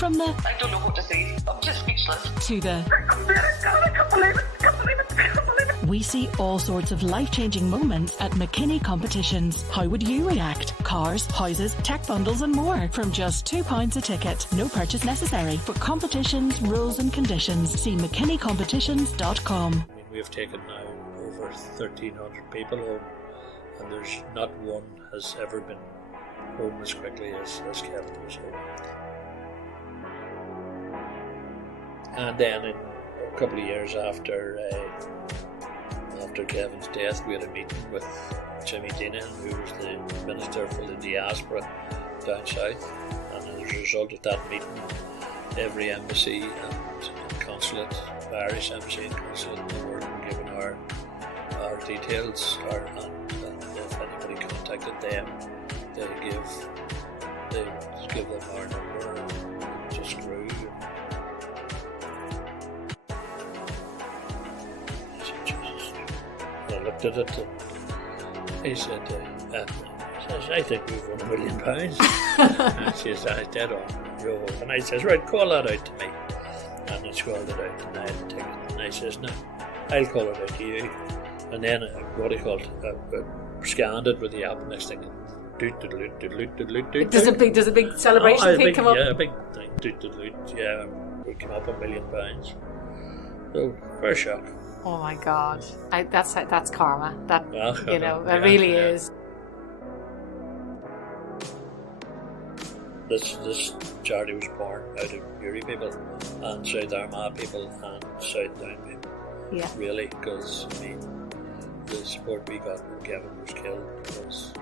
From the I don't know what to say. I'm just speechless. To the we see all sorts of life-changing moments at McKinney Competitions. How would you react? Cars, houses, tech bundles and more from just £2 a ticket. No purchase necessary. For competitions, rules and conditions, see mckinneycompetitions.com. I mean, we have taken now over 1,300 people home, and there's not one has ever been home as quickly as Kevin was home. And then in a couple of years after Kevin's death, we had a meeting with Jimmy Deenan, who was the Minister for the Diaspora down south, and as a result of that meeting, every embassy and consulate, Irish embassy and consulate in the world were given our details, and if anybody contacted them, they give them our number, and just grew. I looked at it and he said, I think we've won £1 million. And she says, I dead on. And I says, right, call that out to me. And it's called it out, and I had to take it. And I says, no, I'll call it out to you. And then what he called scanned it with the app, and next thing, Does a big celebration thing come up? Yeah, a big thing. Yeah, we came up £1 million. So, fair shock. Oh my God, that's karma. That it really is. This charity was born out of Uri people and South Armagh people and South Down people. Yeah. Really, because I mean, the support we got when Kevin was killed was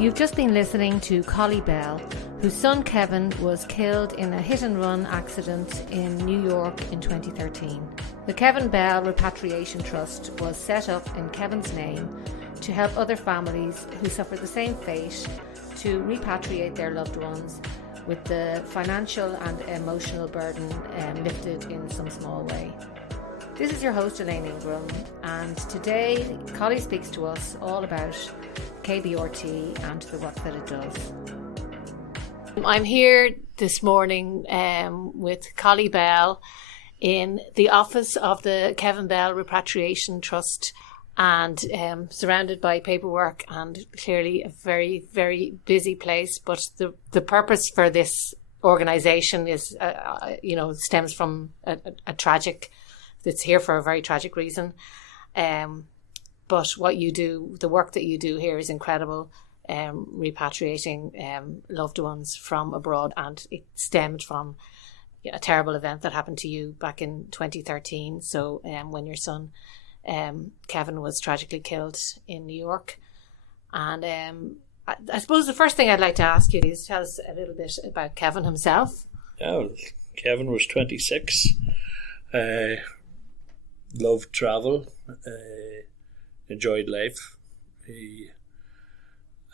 You've just been listening to Collie Bell, whose son Kevin was killed in a hit-and-run accident in New York in 2013. The Kevin Bell Repatriation Trust was set up in Kevin's name to help other families who suffered the same fate to repatriate their loved ones with the financial and emotional burden lifted in some small way. This is your host Elaine Ingram, and today Collie speaks to us all about KBRT and the work that it does. I'm here this morning with Collie Bell in the office of the Kevin Bell Repatriation Trust, and surrounded by paperwork and clearly a very, very busy place. But the purpose for this organisation is, stems from a tragic. It's here for a very tragic reason. But what you do, the work that you do here is incredible. Repatriating loved ones from abroad, and it stemmed from a terrible event that happened to you back in 2013. So when your son Kevin was tragically killed in New York. And I suppose the first thing I'd like to ask you is tell us a little bit about Kevin himself. Yeah, well, Kevin was 26, loved travel, enjoyed life. He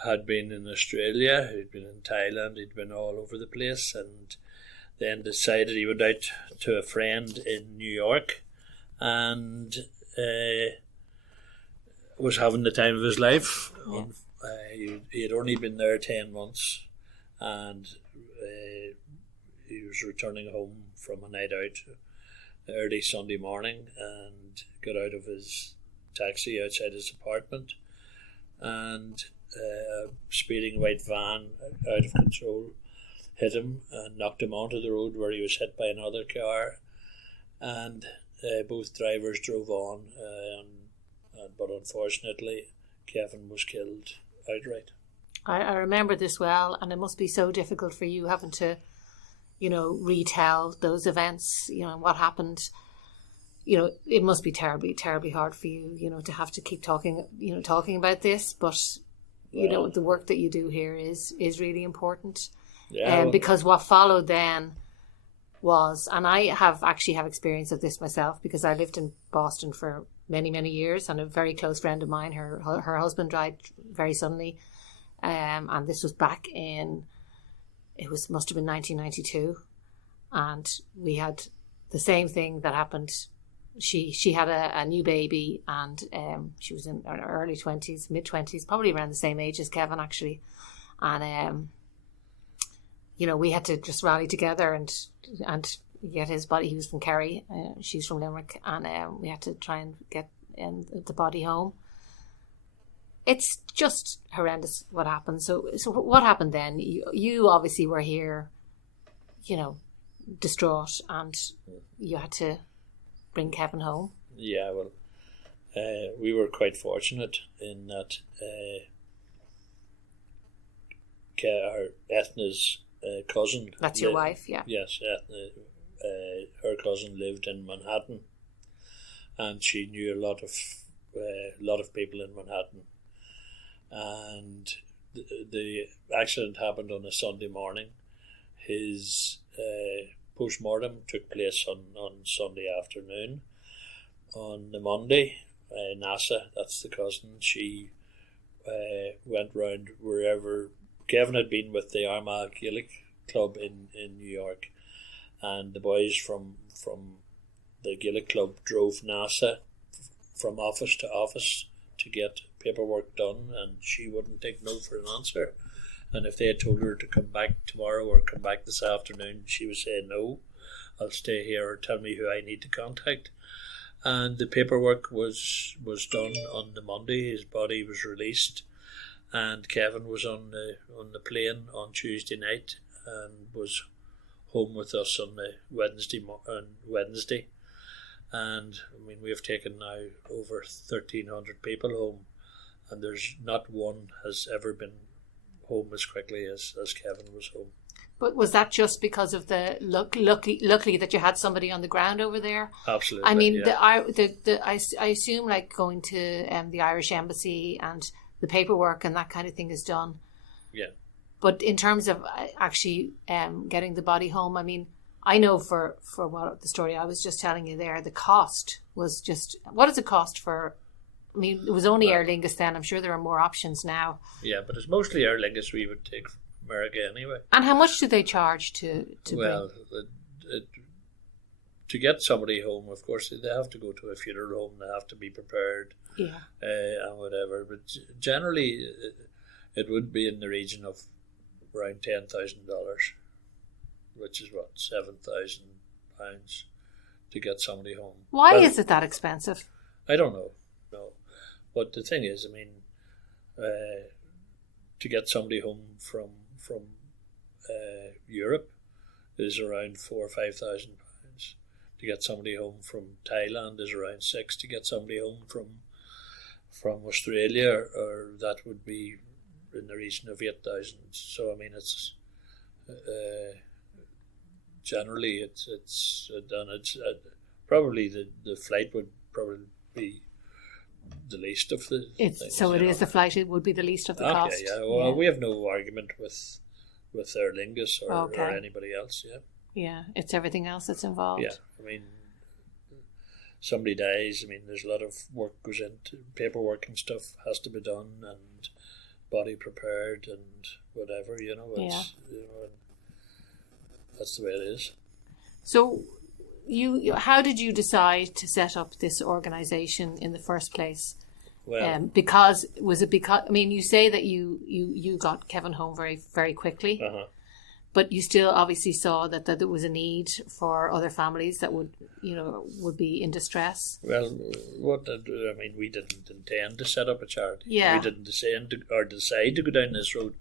had been in Australia, he'd been in Thailand, he'd been all over the place, and then decided he went out to a friend in New York and was having the time of his life. He had only been there 10 months, and he was returning home from a night out early Sunday morning and got out of his taxi outside his apartment, and a speeding white van out of control hit him and knocked him onto the road, where he was hit by another car, and both drivers drove on, but unfortunately Kevin was killed outright. I remember this well, and it must be so difficult for you having to, retell those events, what happened. It must be terribly, terribly hard for you, to have to keep talking about this, but the work that you do here is really important. Yeah, because what followed then was, and I have experience of this myself, because I lived in Boston for many, many years, and a very close friend of mine, her husband died very suddenly, and this was back in, must have been 1992, and we had the same thing that happened she had a new baby, and she was in her early 20s, mid-20s, probably around the same age as Kevin, actually. And, we had to just rally together and get his body. He was from Kerry, she's from Limerick, and we had to try and get the body home. It's just horrendous what happened. So what happened then? You obviously were here, distraught, and you had to bring Kevin home. Yeah, well, we were quite fortunate in that our Eithne's cousin. That's your wife, yeah. Yes, Eithne, her cousin lived in Manhattan, and she knew a lot of people in Manhattan. And the accident happened on a Sunday morning. His post-mortem took place on Sunday afternoon. On the Monday, NASA, that's the cousin, she went round wherever Kevin had been with the Armagh Gaelic Club in New York, and the boys from the Gaelic Club drove NASA from office to office to get paperwork done, and she wouldn't take no for an answer. And if they had told her to come back tomorrow or come back this afternoon, she would say, no, I'll stay here, or tell me who I need to contact. And the paperwork was done on the Monday. His body was released, and Kevin was on the plane on Tuesday night and was home with us on the Wednesday. And I mean, we have taken now over 1,300 people home, and there's not one has ever been home as quickly as Kevin was home. But was that just because of the luckily that you had somebody on the ground over there? Absolutely. I mean, yeah. I assume like going to the Irish embassy and the paperwork and that kind of thing is done. Yeah. But in terms of actually getting the body home, I mean, I know for what the story I was just telling you there, the cost was just, what is the cost for? I mean, it was only Aer Lingus then. I'm sure there are more options now. Yeah, but it's mostly Aer Lingus we would take from America anyway. And how much do they charge to well, to get somebody home, of course, they have to go to a funeral home. They have to be prepared, yeah, and whatever. But generally, it would be in the region of around $10,000, which is what, £7,000 to get somebody home. Why is it that expensive? I don't know. No, but the thing is, I mean, to get somebody home from Europe is around £4,000 or £5,000. To get somebody home from Thailand is around £6,000. To get somebody home from Australia, or that would be in the region of $8,000. So I mean, it's generally it's probably the flight would probably be the least of the things, so it is the flight. It would be the least of the cost. Yeah. Well, we have no argument with Aer Lingus or anybody else. Yeah. Yeah, it's everything else that's involved. Yeah, I mean, somebody dies. I mean, there's a lot of work goes into paperwork and stuff has to be done, and body prepared and whatever. It's, that's the way it is. So, how did you decide to set up this organisation in the first place? Well, because I mean, you say that you got Kevin home very, very quickly. But you still obviously saw that there was a need for other families that would be in distress. Well, we didn't intend to set up a charity. Yeah. We didn't decide to go down this road.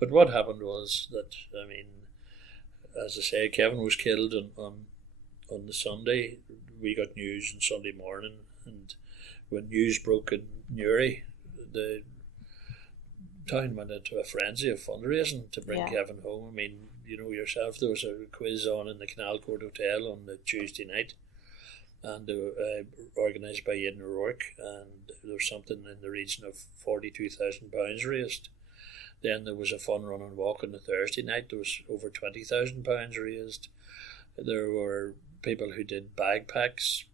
But what happened was that, I mean, as I say, Kevin was killed on the Sunday. We got news on Sunday morning, and when news broke in Newry, the town went into a frenzy of fundraising to bring Kevin home. I mean, you know yourself, there was a quiz on in the Canal Court Hotel on the Tuesday night, and organised by Aidan O'Rourke, and there was something in the region of £42,000 raised. Then there was a fun run and walk on the Thursday night. There was over £20,000 raised. There were people who did bagpacks.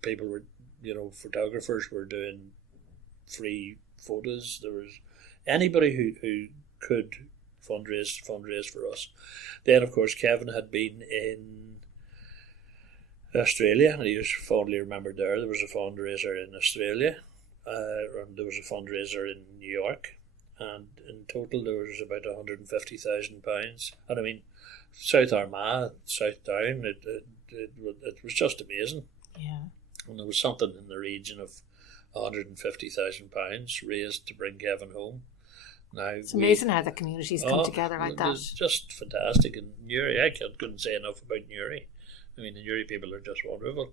People were, photographers were doing free photos. There was anybody who could fundraise for us. Then, of course, Kevin had been in Australia, and he was fondly remembered there. There was a fundraiser in Australia, and there was a fundraiser in New York, and in total there was about £150,000. And I mean, South Armagh, South Down, it was just amazing. Yeah. And there was something in the region of £150,000 raised to bring Kevin home. Now it's amazing how the communities come together like that. It's just fantastic. And Newry, I couldn't say enough about Newry. I mean, the Newry people are just wonderful.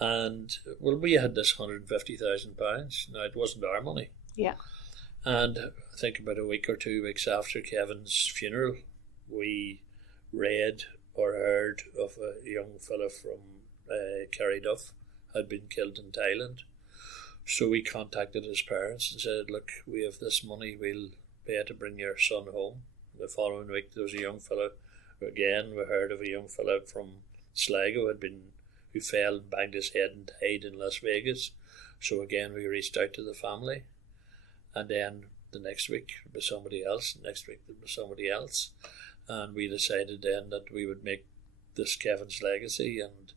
And, well, we had this £150,000. Now, it wasn't our money. Yeah. And I think about a week or 2 weeks after Kevin's funeral, we read or heard of a young fella from Carryduff had been killed in Thailand. So we contacted his parents and said, look, we have this money, we'll pay to bring your son home. The following week there was a young fellow, again we heard of a young fellow from Sligo who fell and banged his head and died in Las Vegas. So again we reached out to the family, and then the next week there was somebody else, next week there was somebody else, and we decided then that we would make this Kevin's legacy, and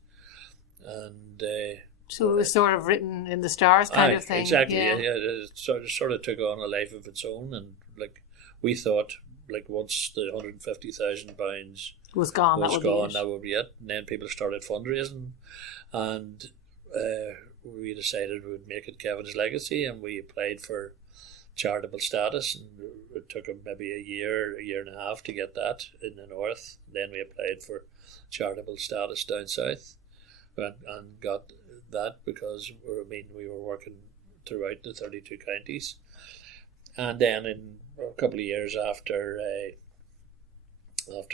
so it was sort of written in the stars kind of thing. Exactly, yeah. It sort of took on a life of its own, and like we thought, like once the £150,000 was gone, that would be it. And then people started fundraising, and we decided we would make it Kevin's legacy, and we applied for charitable status, and it took maybe a year and a half to get that in the north. Then we applied for charitable status down south, and got that because we were working throughout the 32 counties. And then in a couple of years after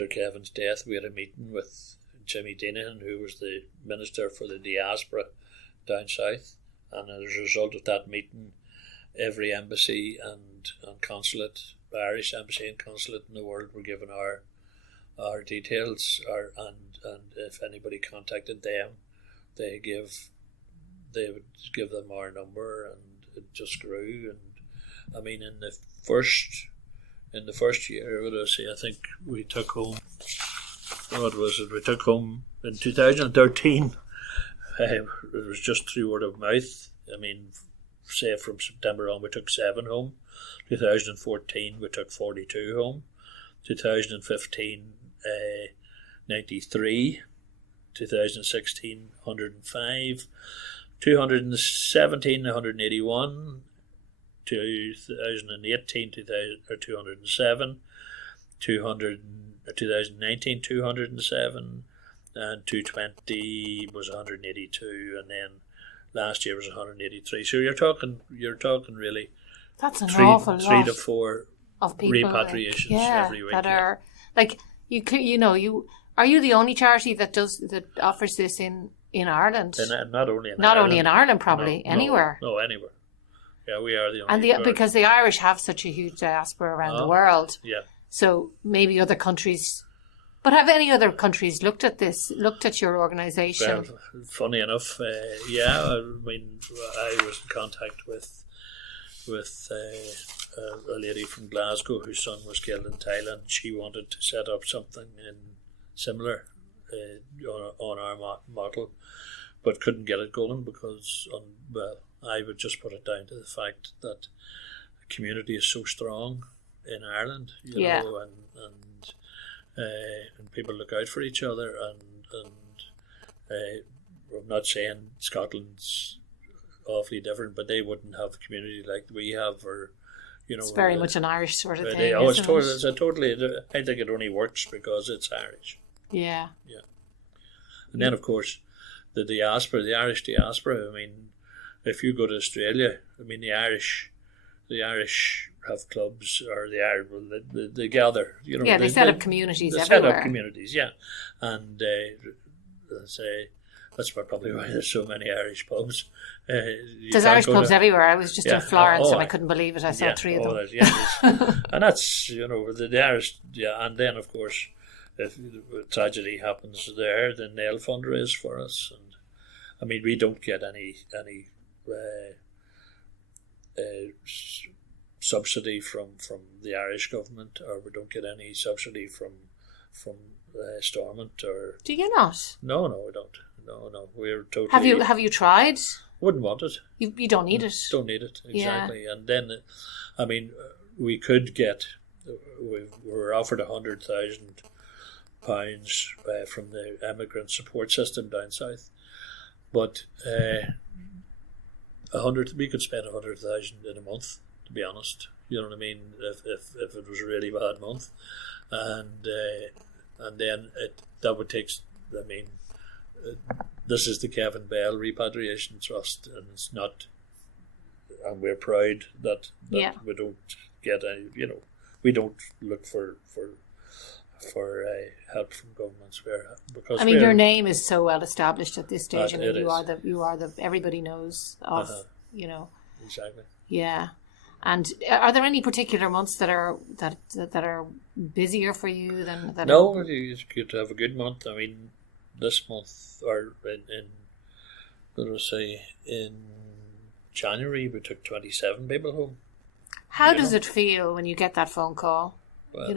Kevin's death, we had a meeting with Jimmy Deenan, who was the Minister for the Diaspora down south, and as a result of that meeting, every embassy and consulate, Irish embassy and consulate in the world, were given our details, and if anybody contacted them, they would give them our number, and it just grew. And I mean, in the first year, what did I say? I think we took home. What was it? We took home in 2013. It was just through word of mouth. I mean, say from September on, we took 7 home. 2014, we took 42 home. 2015, 93. 2016, 105. 2017, 181. 2018, 207. 2019, 207. And 2020 was 182, and then last year was 183. So you're talking really. That's an awful lot. 3 to 4 of people, repatriations every week. That are like are you the only charity that offers this in Ireland? And not only in Ireland, probably anywhere. No, anywhere. Yeah, we are the only. And because the Irish have such a huge diaspora around the world. Yeah. So maybe other countries. But have any other countries looked at this? Looked at your organisation? Well, funny enough, yeah. I mean, I was in contact with a lady from Glasgow whose son was killed in Thailand. She wanted to set up something similar on our model, but couldn't get it going because, I would just put it down to the fact that the community is so strong in Ireland, you know, and people look out for each other, and I'm not saying Scotland's awfully different, but they wouldn't have a community like we have, or it's very much an Irish sort of thing. I think it only works because it's Irish. Yeah. And then of course the Irish diaspora. I mean, if you go to Australia, I mean the Irish have clubs, or they gather. You know, they set up communities everywhere. Set up communities, yeah, and say that's probably why there's so many Irish pubs. There's Irish pubs everywhere. I was just in Florence and I couldn't believe it. I saw 3 of them. And that's the Irish, and then of course if tragedy happens there, then they'll fundraise for us. And I mean, we don't get any subsidy from the Irish government, or we don't get any subsidy from Stormont, or do you not? No, we don't. no. We're totally. Have you tried? Wouldn't want it. You don't need it. Don't need it, exactly. Yeah. And then, I mean, we could get. We were offered £100,000 from the immigrant support system down south, but we could spend 100,000 in a month. To be honest, you know what I mean. If it was a really bad month, and then that would take. I mean, this is the Kevin Bell Repatriation Trust, and it's not. And we're proud that we don't get a. We don't look for help from governments because your name is so well established at this stage. You are the everybody knows of exactly. Yeah, and are there any particular months that are busier for you than that? No, you could have a good month. I mean, this month or in January we took 27 people home. How does it feel when you get that phone call? Well,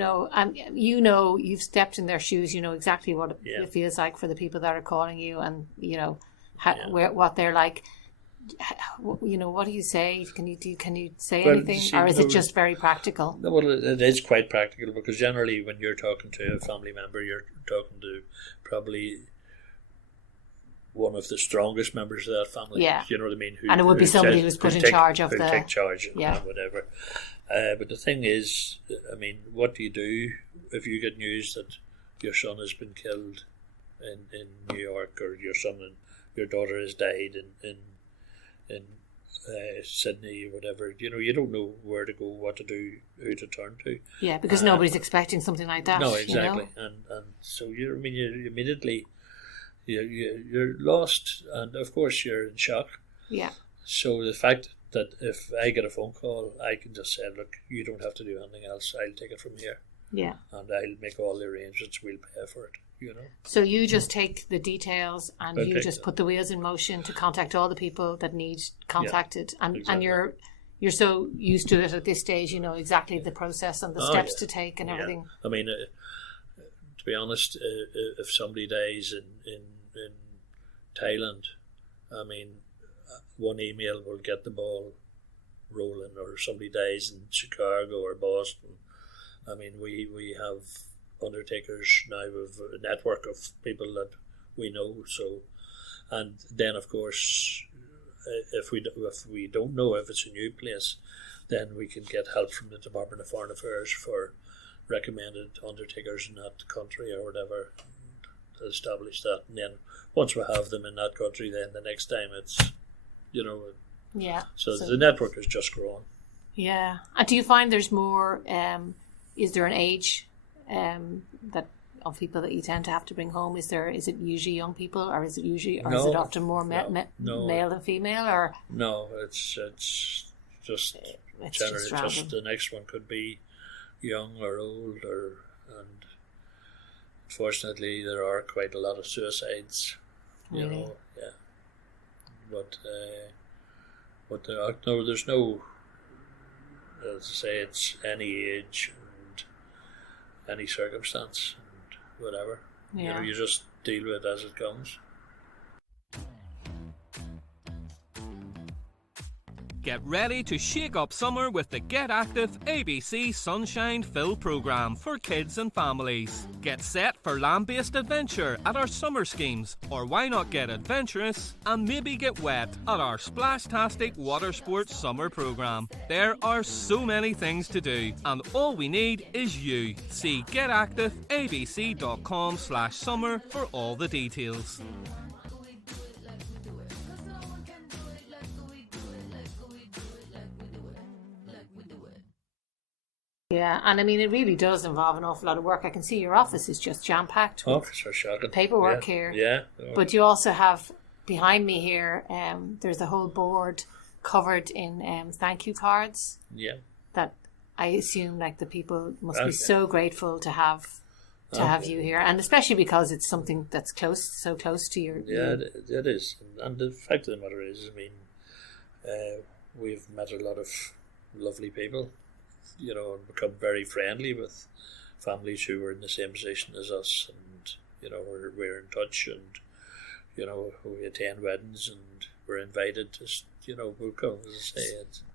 you've stepped in their shoes. You know exactly what it feels like for the people that are calling you, and what they're like. What do you say? Can you say anything, or is it just very practical? No, well, it is quite practical because generally, when you're talking to a family member, you're talking to probably one of the strongest members of that family. Yeah. You know what I mean? And it would be somebody who's put in charge of take charge and whatever. But the thing is, I mean, what do you do if you get news that your son has been killed in New York, or your daughter has died in Sydney or whatever? You don't know where to go, what to do, who to turn to. Yeah, because nobody's expecting something like that. No, exactly. And so you immediately you're lost, and of course you're in shock. Yeah. So the fact that if I get a phone call, I can just say, look, you don't have to do anything else. I'll take it from here. Yeah. And I'll make all the arrangements. We'll pay for it. So you just take the details and you just put the wheels in motion to contact all the people that need contacted, and you're so used to it at this stage. You know exactly the process and the steps to take and everything. I mean, to be honest, if somebody dies in Thailand, I mean, one email will get the ball rolling. Or somebody dies in Chicago or Boston. I mean, we have undertakers now with a network of people that we know. So, and then of course, if we don't know if it's a new place, then we can get help from the Department of Foreign Affairs for recommended undertakers in that country or whatever to establish that. And then once we have them in that country, then the next time it's So the network has just grown. Yeah. And do you find there's more? Is there an age that of people that you tend to have to bring home? Is it usually young people, or is it often more male than female? Or no, it's just generally just the next one could be young or old, and unfortunately there are quite a lot of suicides. Really? But there's no, as I say, it's any age and any circumstance and whatever. Yeah. You just deal with it as it comes. Get ready to shake up summer with the Get Active ABC Sunshine Fill programme for kids and families. Get set for land-based adventure at our summer schemes, or why not get adventurous and maybe get wet at our Splashtastic Water Sports Summer programme. There are so many things to do, and all we need is you. See getactiveabc.com/summer for all the details. Yeah, and I mean, it really does involve an awful lot of work. I can see your office is just jam-packed with paperwork here. Yeah. But you also have, behind me here, there's a whole board covered in thank you cards. Yeah. That I assume the people must be so grateful to have you here, and especially because it's something that's so close to your... Yeah, it is. And the fact of the matter is, I mean, we've met a lot of lovely people, and become very friendly with families who were in the same position as us, and we're in touch, and you know, we attend weddings and we're invited to, you know, we'll come, as I say.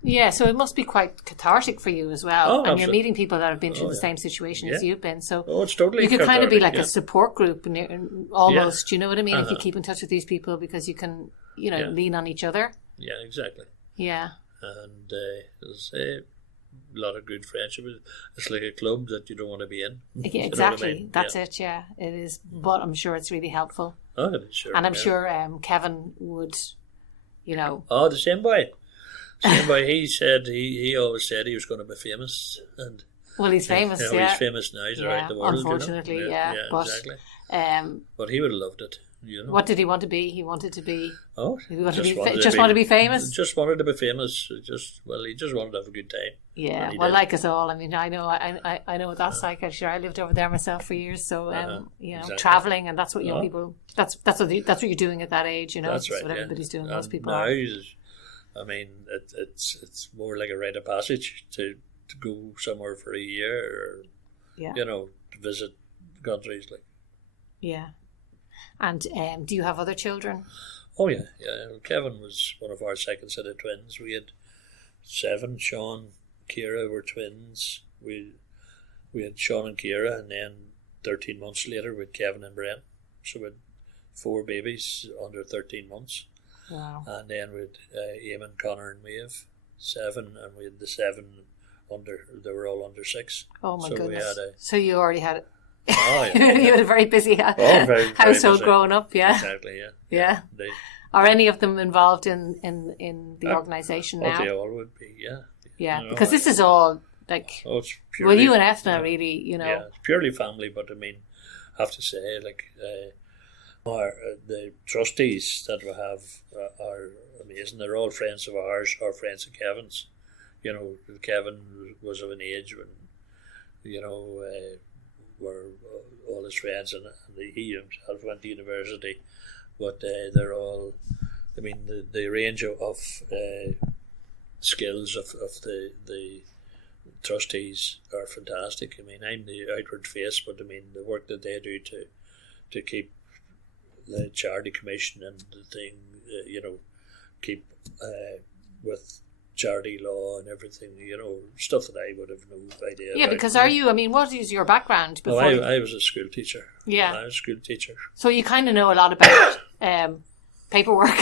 Yeah, so it must be quite cathartic for you as well. Oh, and you're absolutely. meeting people that have been through the yeah. same situation as you've been. So it's totally you could kind of be like cathartic, a support group almost, you know what I mean? If you Uh-huh. keep in touch with these people because you can, you know, Yeah. lean on each other. Yeah, exactly. Yeah. And as I say, a lot of good friendship. It's like a club that you don't want to be in. Yeah, You know what I exactly. mean? That's it, yeah. It is. But I'm sure it's really helpful. Oh, sure. And I'm yeah. sure Kevin would, you know. Oh, the same boy. Same boy. He said he always said he was going to be famous, and Well, he's famous, you know, yeah. he's famous now. He's around the world. Unfortunately, you know? yeah. But, exactly. But he would have loved it. You know. What did he want to be? He wanted to be. Oh, He wanted just to wanted be, to just be- wanted to be famous. Just wanted to be famous. He just wanted to have a good time. Yeah, And he well, did. like us all. I mean, I know what that's like. I'm sure I lived over there myself for years. So, you know, exactly. traveling, and that's what young Oh. people. That's what you're doing at that age. You know, That's right. what yeah. everybody's doing. And Most people now, are. I mean, it's more like a rite of passage to go somewhere for a year, or Yeah, you know, to visit countries like. yeah. And do you have other children? Oh yeah. Kevin was one of our second set of twins. We had 7. Sean, Ciara were twins. We had Sean and Ciara, and then 13 months later we had Kevin and Brent. So we had 4 babies under 13 months. Wow. And then we had Eamon, Connor and Maeve, 7, and we had the 7 they were all under 6. Oh my so goodness. We had So you already had. oh yeah. You had a very busy very household busy. growing up. Yeah. Exactly, yeah. Yeah. They, Are any of them involved in the organisation now? they all would be, yeah. Yeah, You know, because this is all like. Oh, it's purely, Well, you and Eithne really, you know. Yeah, it's purely family, but I mean, I have to say, like, the trustees that we have are amazing. They're all friends of ours, or friends of Kevin's. You know, Kevin was of an age when, you know, were all his friends, and he himself went to university. But they're all, I mean, the range of skills of the trustees are fantastic. I mean, I'm the outward face, but I mean, the work that they do to keep the charity commission and the thing, you know, keep with charity law and everything, you know, stuff that I would have no idea Yeah, about. because what is your background Well, before? I was a school teacher. Yeah. I was a school teacher. So you kind of know a lot about paperwork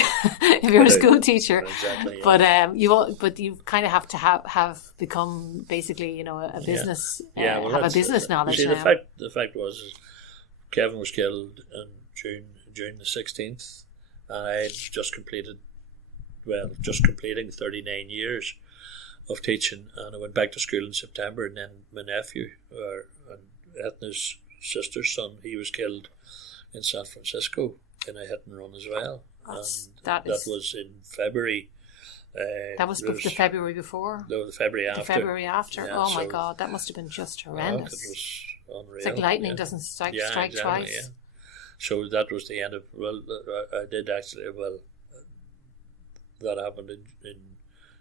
if you're a school teacher. Exactly. Yeah. But you kind of have to have become basically, you know, a business. Well, have a that's- business knowledge You see, now. the fact was Kevin was killed in June the 16th, and I had just completing 39 years of teaching, and I went back to school in September, and then my nephew, and Eithne's sister's son, he was killed in San Francisco in a hit and run as well. That was in February. That was the February before? No, the February after. The February after. Yeah, oh my so- God, that must have been just Oh, horrendous. it was unreal. It's like lightning yeah. doesn't strike exactly, twice. Yeah. So that was the end of, I did actually, that happened in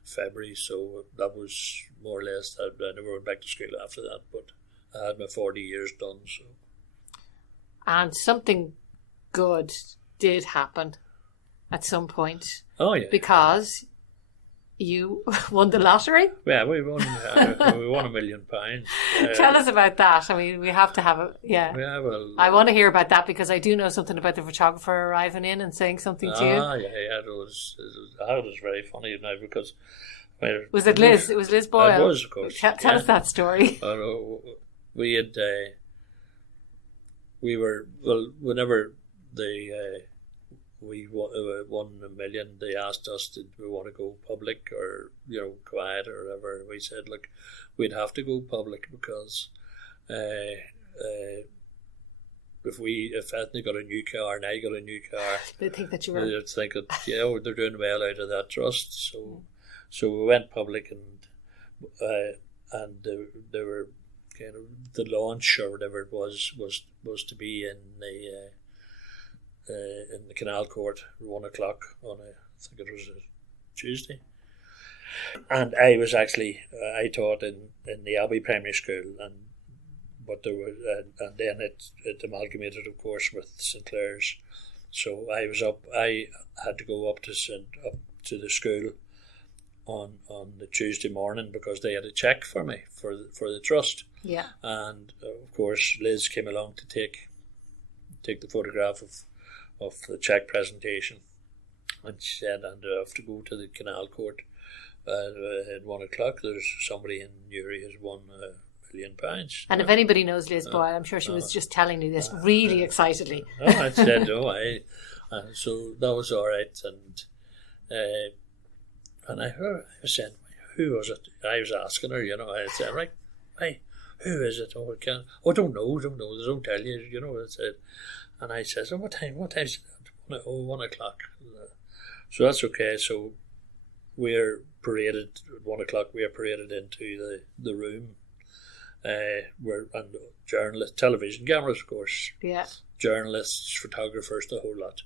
February, so that was more or less that. I never went back to school after that, but I had my 40 years done. So. And something good did happen at some point. Oh yeah. Because you won the lottery. Yeah, we won £1 million. Tell us about that. I mean, we have to have a Yeah, well. I want to hear about that because I do know something about the photographer arriving in and saying something to you. Yeah, it was very funny now because. Was it Liz? It was Liz Boyle. It was, of course. Tell us that story. We had. We were whenever we won $1 million, they asked us, did we want to go public or, you know, quiet or whatever. We said, look, we'd have to go public because if Eithne got a new car and I got a new car, They think that you were. they'd think that, they're doing well out of that trust. So we went public, and they were kind of the launch or whatever it was to be in the Canal Court at 1 o'clock on I think it was a Tuesday. And I was actually I taught in the Abbey Primary School, but there were and then it amalgamated, of course, with St Clair's, So I was up. I had to go up to the school on the Tuesday morning because they had a check for me for the trust. Yeah. And of course, Liz came along to take the photograph of the check presentation, and she said, "And I have to go to the Canal Court at 1 o'clock. There's somebody in Newry has won £1 million." And if anybody knows Liz Boyle, I'm sure she was just telling you this really excitedly. I said, so that was all right, and I said, "Who was it?" I was asking her, I said, "Right, hey, who is it?" "Oh, I don't know, they don't tell you, I said. And I said, "So what time is it?" "Oh, 1 o'clock. So that's okay. So we're paraded at 1 o'clock. We are paraded into the room where, and journalists, television cameras, of course. Yeah. Journalists, photographers, the whole lot.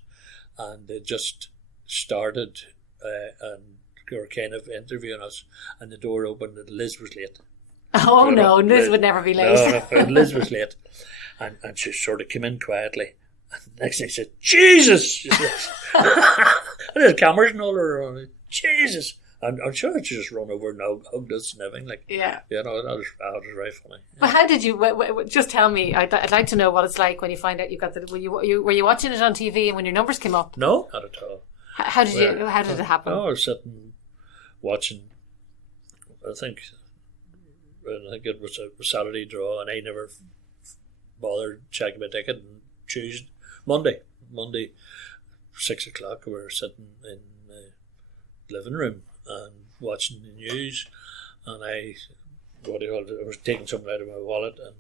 And they just started and they were kind of interviewing us, and the door opened and Liz was late. Oh no, Liz would never be late. No, Liz was late. And she sort of came in quietly. And the next thing she said, "Jesus!" She says. And there's cameras and all around. "Jesus!" And I'm sure she just run over and hugged us and everything. Yeah. That was very funny. Yeah. But how did you? Just tell me. I'd like to know what it's like when you find out you got the. Were you watching it on TV and when your numbers came up? No, not at all. How did it happen? I was sitting watching. I think it was a Saturday draw, and I never bothered checking my ticket. And Monday, 6 o'clock, we were sitting in the living room and watching the news, and I was taking something out of my wallet, and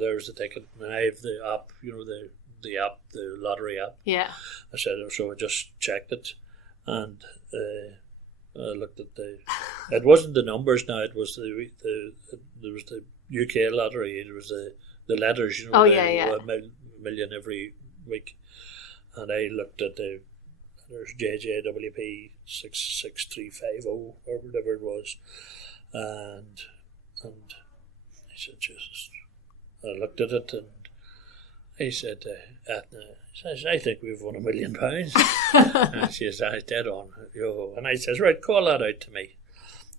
there's the ticket, and I have the app, the app, the lottery app. Yeah. I said, so I just checked it, and I looked at it wasn't the numbers now, it was there was the UK lottery, it was the letters, a million every week, and I looked at the letters JJWP 66350 or whatever it was, and I said, Jesus. I looked at it, and I said to Eithne, "I think we've won £1 million." And she says, "I dead on, and I says, "Right, call that out to me."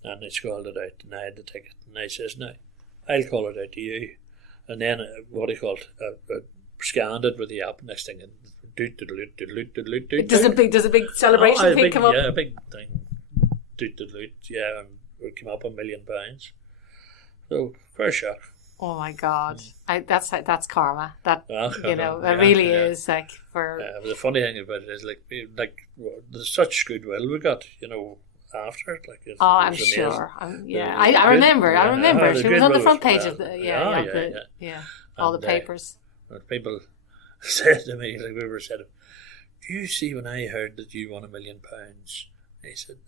And I called it out, and I had the ticket, and I says, "No, I'll call it out to you." And then scanned it with the app. Next thing, Does a big celebration thing come up? Yeah, a big thing. Yeah, and it came up £1 million. So fair shot. Oh my God, that's karma. That it really is like for. Yeah, but the funny thing about it is like there's such goodwill we got, after it. Like I'm sure. I remember. She was on the front page of the all the papers. People said to me, like we were said, "Do you see when I heard that you won £1 million?" I said,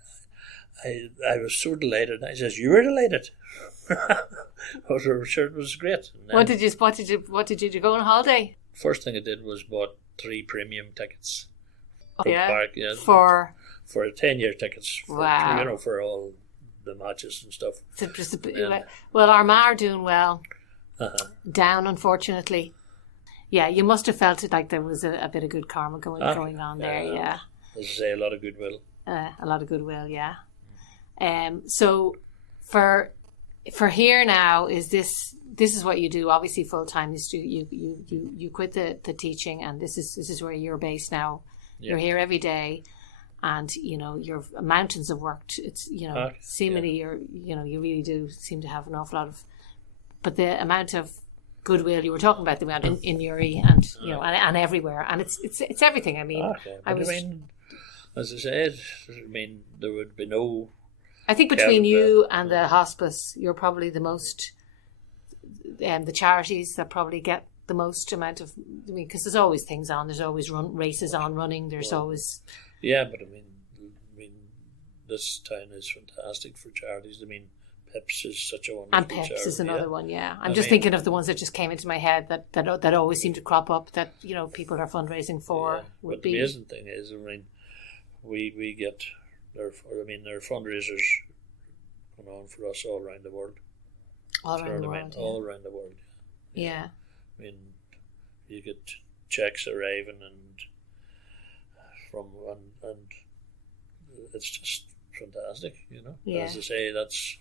I was so delighted. I says, "You were delighted." But I'm sure it was great. What did you do? Go on holiday? First thing I did was bought 3 premium tickets. Park, for 10-year tickets. Wow. For all the matches and stuff. Well, Armagh are doing well. Down, unfortunately. Yeah, you must have felt it like there was a bit of good karma going on there. Yeah. As I say, a lot of goodwill. Yeah. So for here now, this is what you do. Obviously, full time. You quit the teaching, and this is where you're based now. Yeah. You're here every day, and you're mountains of work. It's seemingly you really do seem to have an awful lot of, but the amount of goodwill you were talking about, the amount in Newry and and everywhere, and it's everything. I mean, as I said, there would be no. I think between you and the hospice, you're probably the most, the charities that probably get the most amount of, because there's always things on, there's always races on running, there's always... Yeah, but I mean, this town is fantastic for charities. PIPS is such a wonderful charity. And PIPS is another one, yeah. I'm just thinking of the ones that just came into my head that always seem to crop up that, people are fundraising for. Yeah, but the amazing thing is, we get... there are fundraisers going on for us all around the world. All around the world. Yeah. You get checks arriving, and and it's just fantastic, Yeah. As I say, that's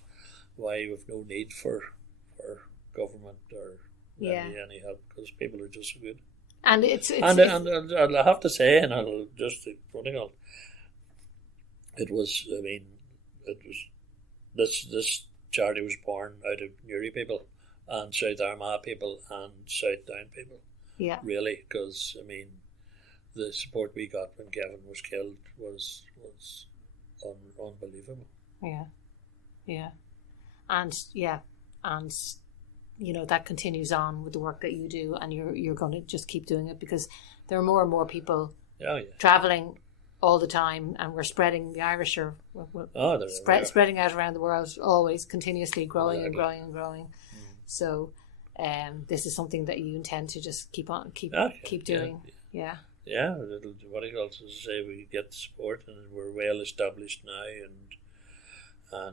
why we've no need for government or any help, because people are just so good. And it's And I have to say, and I'll just chronicle, it was this charity was born out of Newry people and South Armagh people and South Down people. Yeah. Really, because the support we got when Kevin was killed was unbelievable. Yeah. And that continues on with the work that you do, and you're going to just keep doing it, because there are more and more people travelling all the time, and we're spreading. The Irish are spreading out around the world, always continuously growing and growing and growing. So this is something that you intend to just keep doing. Yeah. What I also say, we get the support, and we're well established now, and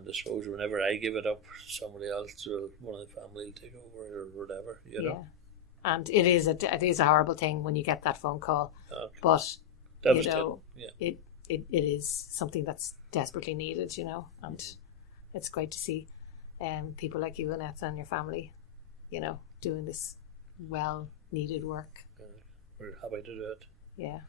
I suppose whenever I give it up, somebody else, one of the family will take over or whatever, Yeah. And it is a horrible thing when you get that phone call, but it is something that's desperately needed, and it's great to see people like you and Eithne and your family, doing this well needed work. We're happy to do it. Yeah.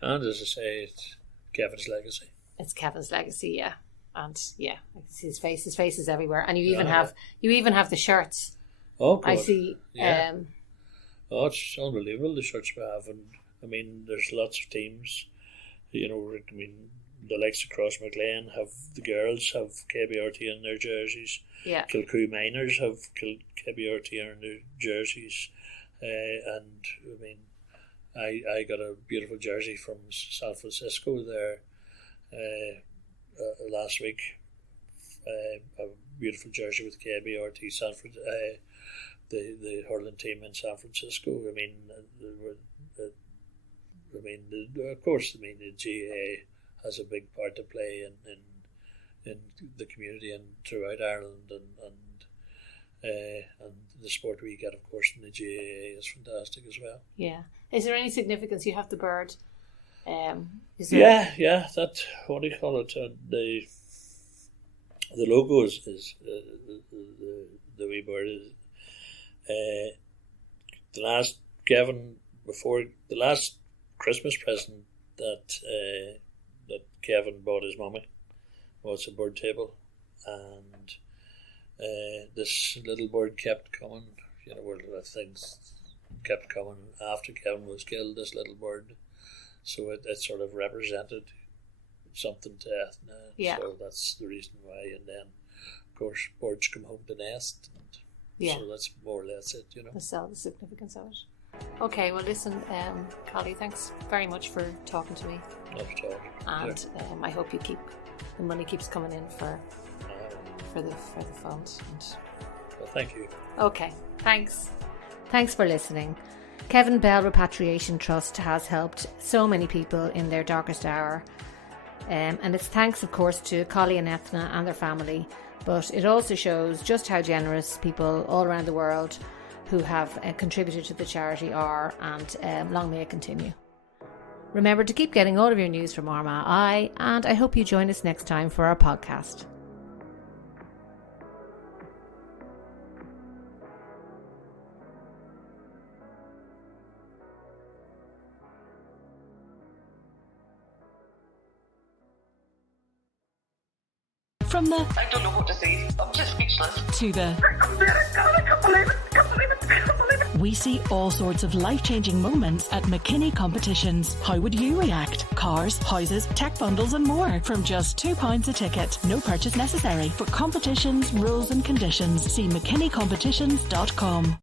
And as I say, it's Kevin's legacy. It's Kevin's legacy, yeah. And I can see his face. His face is everywhere, and you even have the shirts. Oh, God. I see. Yeah. It's unbelievable, the shirts we have, and there's lots of teams. The likes of Crossmaglen the girls have KBRT in their jerseys. Yeah. Kilcoo miners have KBRT in their jerseys, and I got a beautiful jersey from San Francisco there last week. A beautiful jersey with KBRT the hurling team in San Francisco. Of course, the GAA has a big part to play in the community and throughout Ireland, and the sport we get, of course, in the GAA is fantastic as well. Yeah. Is there any significance? You have the bird. That, what do you call it? The logo is the wee bird. The last Christmas present that Kevin bought his mummy was a bird table, and this little bird kept coming. Things kept coming after Kevin was killed. This little bird, so it sort of represented something to Eithne. Yeah. So that's the reason why. And then, of course, birds come home to nest. So that's more or less it. That's all the significance of it. Okay, well, listen, Collie, thanks very much for talking to me. Love talking. And I hope the money keeps coming in for the fund. Well, thank you. Okay, thanks. Thanks for listening. Kevin Bell Repatriation Trust has helped so many people in their darkest hour. And it's thanks, of course, to Collie and Eithne and their family. But it also shows just how generous people all around the world who have contributed to the charity are, and long may it continue. Remember to keep getting all of your news from Armagh, and I hope you join us next time for our podcast. From the I don't know what to say. I'm just speechless. to the I can't believe it. we see all sorts of life-changing moments at McKinney Competitions. How would you react? Cars, houses, tech bundles and more from just £2 a ticket. No purchase necessary. For competitions, rules and conditions, see mckinneycompetitions.com.